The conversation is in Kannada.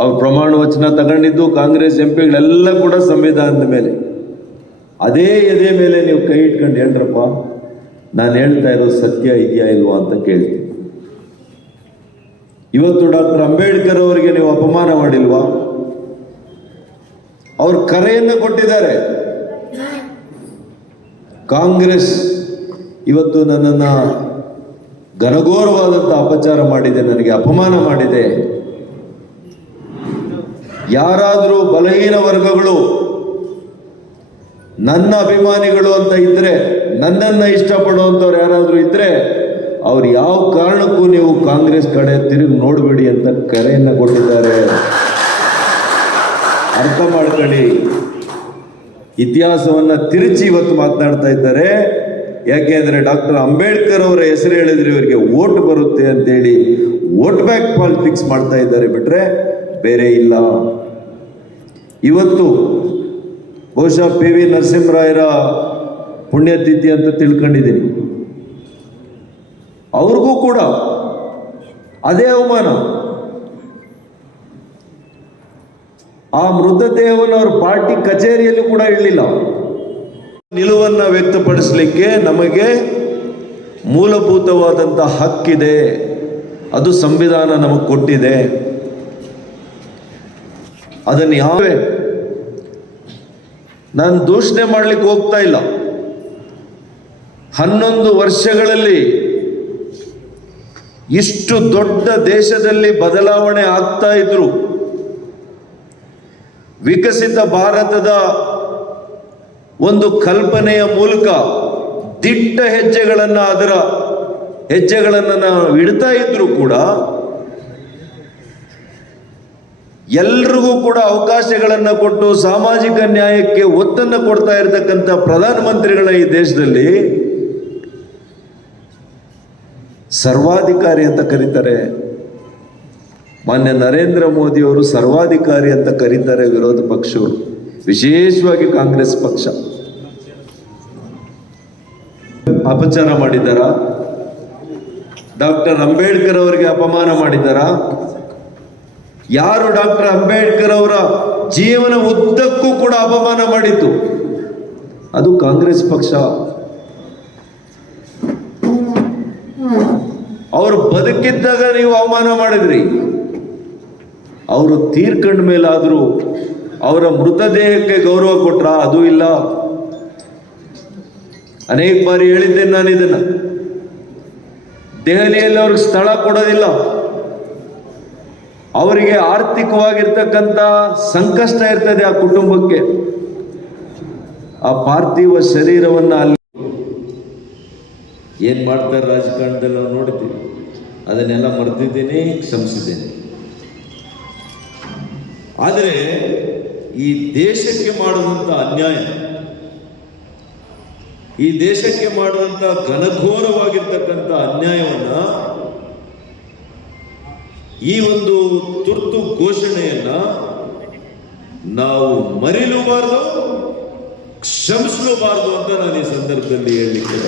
ಅವ್ರು ಪ್ರಮಾಣ ವಚನ ತಗೊಂಡಿದ್ದು ಕಾಂಗ್ರೆಸ್ ಎಂ ಪಿಗಳೆಲ್ಲ ಕೂಡ ಸಂವಿಧಾನದ ಮೇಲೆ. ಅದೇ ಎದೆ ಮೇಲೆ ನೀವು ಕೈ ಇಟ್ಕೊಂಡು ಹೇಳ್ರಪ್ಪ, ನಾನು ಹೇಳ್ತಾ ಇರೋ ಸತ್ಯ ಇದೆಯಾ ಇಲ್ವಾ ಅಂತ ಕೇಳ್ತೀನಿ. ಇವತ್ತು ಡಾಕ್ಟರ್ ಅಂಬೇಡ್ಕರ್ ಅವರಿಗೆ ನೀವು ಅಪಮಾನ ಮಾಡಿಲ್ವಾ? ಅವ್ರು ಕರೆಯನ್ನು ಕೊಟ್ಟಿದ್ದಾರೆ. ಕಾಂಗ್ರೆಸ್ ಇವತ್ತು ನನ್ನನ್ನು ಘನಘೋರವಾದಂಥ ಅಪಚಾರ ಮಾಡಿದೆ, ನನಗೆ ಅಪಮಾನ ಮಾಡಿದೆ. ಯಾರಾದರೂ ಬಲಹೀನ ವರ್ಗಗಳು ನನ್ನ ಅಭಿಮಾನಿಗಳು ಅಂತ ಇದ್ರೆ, ನನ್ನನ್ನು ಇಷ್ಟಪಡುವಂಥವ್ರು ಯಾರಾದರೂ ಇದ್ರೆ, ಅವ್ರು ಯಾವ ಕಾರಣಕ್ಕೂ ನೀವು ಕಾಂಗ್ರೆಸ್ ಕಡೆ ತಿರುಗಿ ನೋಡಬೇಡಿ ಅಂತ ಕರೆಯನ್ನು ಕೊಟ್ಟಿದ್ದಾರೆ. ಅರ್ಥ ಮಾಡ್ಕೊಳ್ಳಿ. ಇತಿಹಾಸವನ್ನು ತಿರುಚಿ ಇವತ್ತು ಮಾತನಾಡ್ತಾ ಇದ್ದಾರೆ. ಯಾಕೆಂದ್ರೆ ಡಾಕ್ಟರ್ ಅಂಬೇಡ್ಕರ್ ಅವರ ಹೆಸರು ಹೇಳಿದ್ರೆ ಇವರಿಗೆ ಓಟ್ ಬರುತ್ತೆ ಅಂತೇಳಿ ವೋಟ್ ಬ್ಯಾಕ್ ಪಾಲಿಟಿಕ್ಸ್ ಮಾಡ್ತಾ ಇದ್ದಾರೆ ಬಿಟ್ರೆ ಬೇರೆ ಇಲ್ಲ. ಇವತ್ತು ಬಹುಶಃ ಪಿ ವಿ ನರಸಿಂಹರಾಯರ ಪುಣ್ಯತಿಥಿ ಅಂತ ತಿಳ್ಕೊಂಡಿದ್ದೀನಿ. ಅವ್ರಿಗೂ ಕೂಡ ಅದೇ ಅವಮಾನ. ಆ ಮೃತದೇಹವನ್ನು ಅವ್ರ ಪಾರ್ಟಿ ಕಚೇರಿಯಲ್ಲೂ ಕೂಡ ಇರಲಿಲ್ಲ ನಿಲುವನ್ನು ವ್ಯಕ್ತಪಡಿಸಲಿಕ್ಕೆ ನಮಗೆ ಮೂಲಭೂತವಾದಂಥ ಹಕ್ಕಿದೆ. ಅದು ಸಂವಿಧಾನ ನಮಗೆ ಕೊಟ್ಟಿದೆ. ಅದನ್ನು ಯಾವೇ ನಾನು ದೂಷಣೆ ಮಾಡಲಿಕ್ಕೆ ಹೋಗ್ತಾ ಇಲ್ಲ. ಹನ್ನೊಂದು ವರ್ಷಗಳಲ್ಲಿ ಇಷ್ಟು ದೊಡ್ಡ ದೇಶದಲ್ಲಿ ಬದಲಾವಣೆ ಆಗ್ತಾ ಇದ್ರು. ವಿಕಸಿತ ಭಾರತದ ಒಂದು ಕಲ್ಪನೆಯ ಮೂಲಕ ದಿಟ್ಟ ಹೆಜ್ಜೆಗಳನ್ನು ಅದರ ಹೆಜ್ಜೆಗಳನ್ನು ನಾವು ಇಡ್ತಾ ಇದ್ರು ಕೂಡ ಎಲ್ರಿಗೂ ಕೂಡ ಅವಕಾಶಗಳನ್ನು ಕೊಟ್ಟು ಸಾಮಾಜಿಕ ನ್ಯಾಯಕ್ಕೆ ಒತ್ತನ್ನು ಕೊಡ್ತಾ ಇರತಕ್ಕಂಥ ಪ್ರಧಾನಮಂತ್ರಿಗಳ ಈ ದೇಶದಲ್ಲಿ ಸರ್ವಾಧಿಕಾರಿ ಅಂತ ಕರೀತಾರೆ. ಮಾನ್ಯ ನರೇಂದ್ರ ಮೋದಿಯವರು ಸರ್ವಾಧಿಕಾರಿ ಅಂತ ಕರೀತಾರೆ ವಿರೋಧ ಪಕ್ಷವರು. ವಿಶೇಷವಾಗಿ ಕಾಂಗ್ರೆಸ್ ಪಕ್ಷ. ಅಪಚಾರ ಮಾಡಿದ್ದಾರಾ? ಡಾಕ್ಟರ್ ಅಂಬೇಡ್ಕರ್ ಅವರಿಗೆ ಅಪಮಾನ ಮಾಡಿದ್ದಾರಾ? ಯಾರು ಡಾಕ್ಟರ್ ಅಂಬೇಡ್ಕರ್ ಅವರ ಜೀವನ ಉದ್ದಕ್ಕೂ ಕೂಡ ಅಪಮಾನ ಮಾಡಿತ್ತು ಅದು ಕಾಂಗ್ರೆಸ್ ಪಕ್ಷ. ಅವರು ಬದುಕಿದ್ದಾಗ ನೀವು ಅವಮಾನ ಮಾಡಿದ್ರಿ. ಅವರು ತೀರ್ಕಂಡ ಮೇಲಾದರೂ ಅವರ ಮೃತದೇಹಕ್ಕೆ ಗೌರವ ಕೊಟ್ರ? ಅದು ಇಲ್ಲ. ಅನೇಕ ಬಾರಿ ಹೇಳಿದ್ದೇನೆ ನಾನು ಇದನ್ನ. ದೆಹಲಿಯಲ್ಲಿ ಅವ್ರಿಗೆ ಸ್ಥಳ ಕೊಡೋದಿಲ್ಲ. ಅವರಿಗೆ ಆರ್ಥಿಕವಾಗಿರ್ತಕ್ಕಂಥ ಸಂಕಷ್ಟ ಇರ್ತದೆ ಆ ಕುಟುಂಬಕ್ಕೆ. ಆ ಪಾರ್ಥಿವ ಶರೀರವನ್ನ ಅಲ್ಲಿ ಏನ್ ಮಾಡ್ತಾರೆ ರಾಜಕಾರಣದಲ್ಲಿ ನಾವು ನೋಡ್ತೀವಿ. ಅದನ್ನೆಲ್ಲ ಮರೆತಿದ್ದೇನೆ, ಕ್ಷಮಿಸಿದ್ದೇನೆ. ಆದರೆ ಈ ದೇಶಕ್ಕೆ ಮಾಡುವಂಥ ಅನ್ಯಾಯ, ಈ ದೇಶಕ್ಕೆ ಮಾಡುವಂಥ ಘನಘೋರವಾಗಿರ್ತಕ್ಕಂಥ ಅನ್ಯಾಯವನ್ನ ಈ ಒಂದು ತುರ್ತು ಘೋಷಣೆಯನ್ನ ನಾವು ಮರಿಲೂಬಾರ್ದು ಕ್ಷಮಿಸಲೂಬಾರ್ದು ಅಂತ ನಾನು ಈ ಸಂದರ್ಭದಲ್ಲಿ ಹೇಳಲಿಕ್ಕೆ.